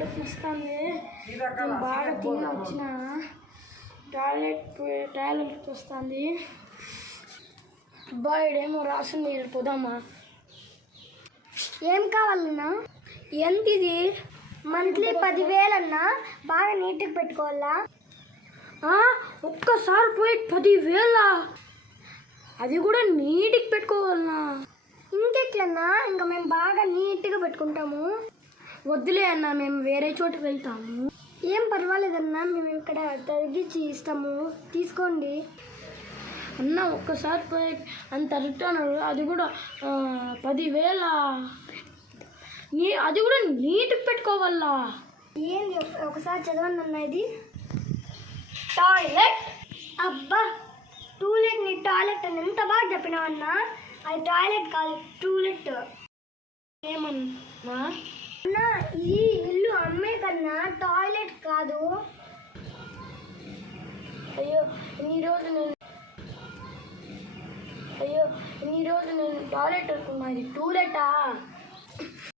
కడుపు వస్తుంది. బాగా తిని వచ్చిన టాయిలెట్ వస్తుంది. అబ్బాయిడేమో రాసింది. వెళ్ళిపోదామా? ఏం కావాలన్నా? ఎంత ఇది? మంత్లీ 10,000 అన్నా. బాగా నీట్గా పెట్టుకోవాలా? ఒక్కసారి పోయి 10,000? అది కూడా నీట్గా పెట్టుకోవాలన్నా? ఇంకెట్లన్నా? ఇంకా మేము బాగా నీట్గా పెట్టుకుంటాము. వద్దులే అన్న, మేము వేరే చోటుకు వెళ్తాము. ఏం పర్వాలేదన్నా, మేము ఇక్కడ తగ్గించి ఇస్తాము, తీసుకోండి అన్న. ఒక్కసారి పోయి అంత అడుగుతున్నాడు. అది కూడా 10,000? అది కూడా నీట్గా పెట్టుకోవాలా? ఏంది? ఒకసారి చదవండి అన్న. ఇది టాయిలెట్. అబ్బా, టూలెట్. నీ టాయిలెట్ అని ఎంత బాగా చెప్పినావన్నా. అది టాయిలెట్ కాదు, టూలెట్. ఏమన్నా అన్నా, ఇది ఇల్లు అమ్మే కన్నా టాయిలెట్ కాదు. అయ్యో ఈరోజు నేను టాయిలెట్ అనుకున్నా, ఇది టూలెటా?